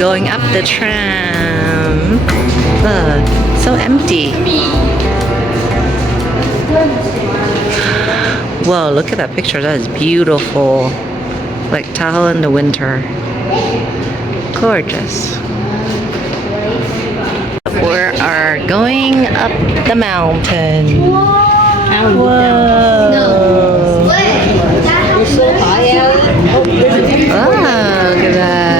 going up the tram. So empty. Whoa, look at that picture. That is beautiful. Like Tahoe in the winter. Gorgeous. We are going up the mountain. Whoa. We're so high out. Oh, look at that.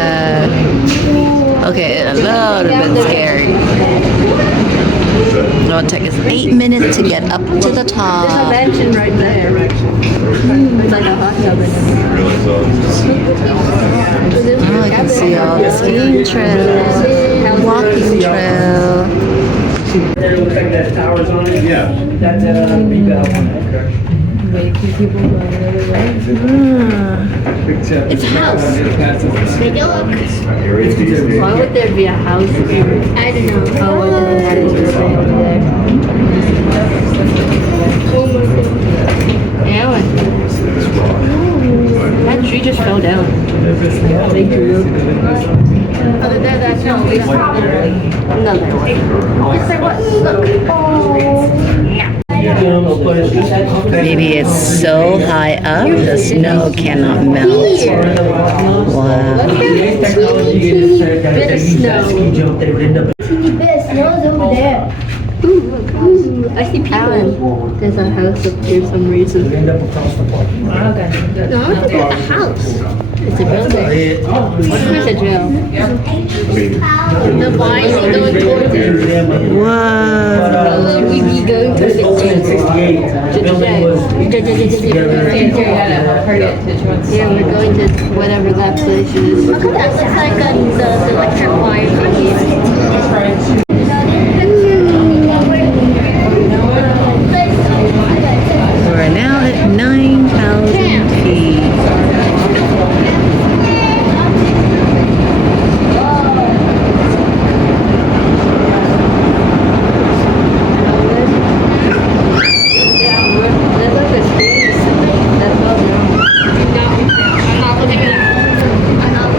Okay, a little bit scary. It'll take us 8 minutes to get up to the top. There's a mansion right there. It's like a hot tub in Oh, I can see all the skiing trails, walking trail. There looks like that tower's on it. Yeah. That's big bell one. Okay. It's a house. Take a look. Why would there be a house here? I don't know. Oh, it doesn't have to stay over there. Yeah, that tree just fell down. They grew up. Other than that, no. Another one. It's like what? Look. Maybe it's so high up the snow cannot melt. Wow. Teeny bit of snow. Teeny bit of snow is over there. Ooh, I see people. There's a house up here for some reason. No, I think it's a house. It's a building. What's a drill? The vines are going towards it. Wow. We be going towards it. Yeah, we're going to whatever that place is. Look at that. Looks like the electric wire thingy. We're now at 9,000 feet.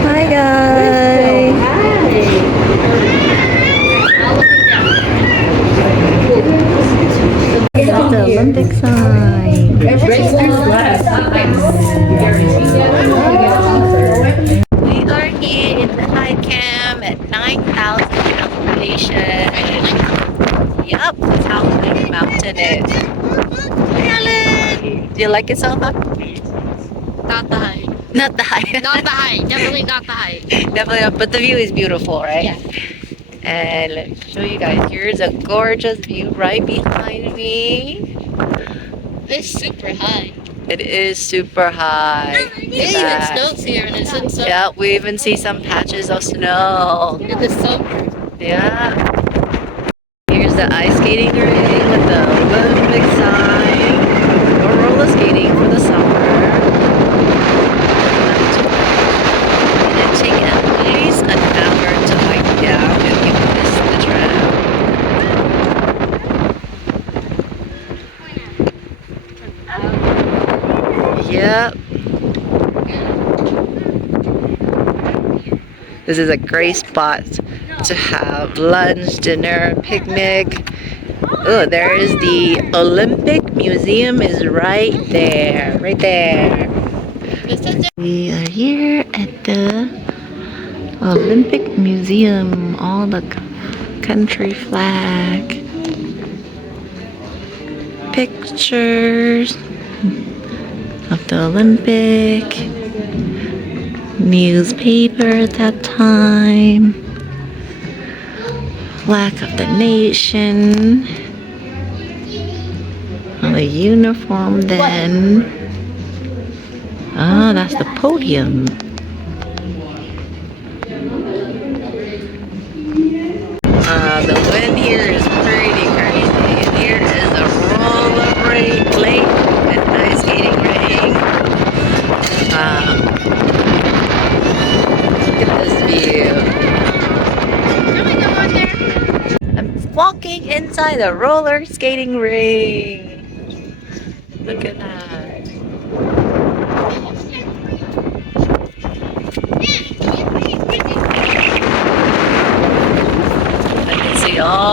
Hi guys. This is the Olympic sign. We are here in the high camp at 9,000 elevation. Yup, that's how big the mountain is. Helen, do you like it so far? Not the height. Not the high. Not the height. Definitely not the height. Definitely, but the view is beautiful, right? Yeah. And let me show you guys. Here's a gorgeous view right behind me. It's super high. It is super high. It even snows here and it's in summer. Yeah, we even see some patches of snow. In the summer. Yeah. Here's the ice skating ring with the Olympic sign. Or roller skating for the summer. And it takes at least an hour to hike down if you miss the tram. Yep. This is a great spot to have lunch, dinner, picnic. Oh, there is the Olympic Museum is right there. Right there. We are here at the Olympic Museum. All the country flag. Pictures of the Olympic. Newspaper at that time. Flag of the nation. On the uniform then. Ah, that's the podium. The wind here is pretty crazy. And here is a roller lake with ice skating ring. Look at this view. I'm walking inside a roller skating ring. Look at that.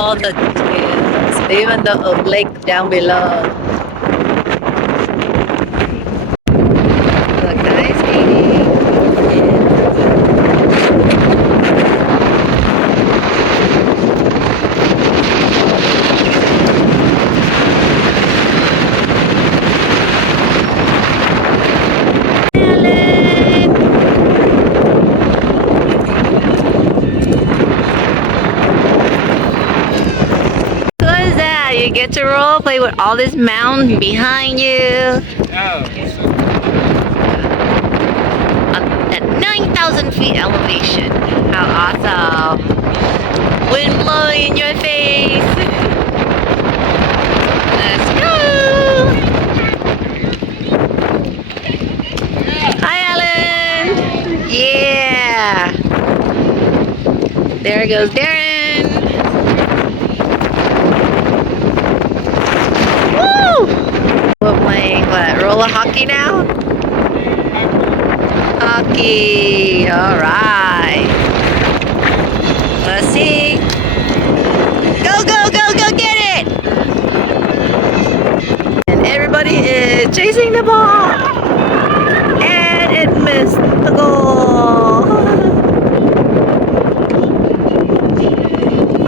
all the kids, even the lake down below. Look, guys eating. You get to role play with all this mountain behind you. At 9,000 feet elevation. How awesome. Wind blowing in your face. Let's go. Hi, Alan. Yeah. There goes Darren. We're playing what? Roller hockey now? Hockey. Alright. Let's see. Go, go, go, go get it! And everybody is chasing the ball. And it missed the goal.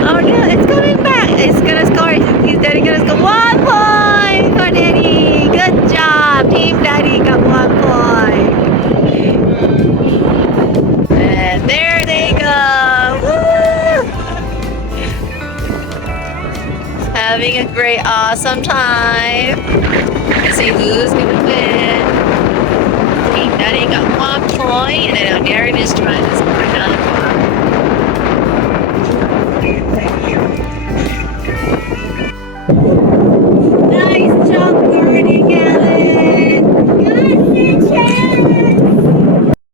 Oh no, it's coming back. It's gonna score. He's Daddy gonna score 1 point for Daddy. Good job. Team Daddy got 1 point. And there they go. Woo! Having a great, awesome time. Let's see who's gonna win. Team Daddy got 1 point, and I know Darren is trying to score.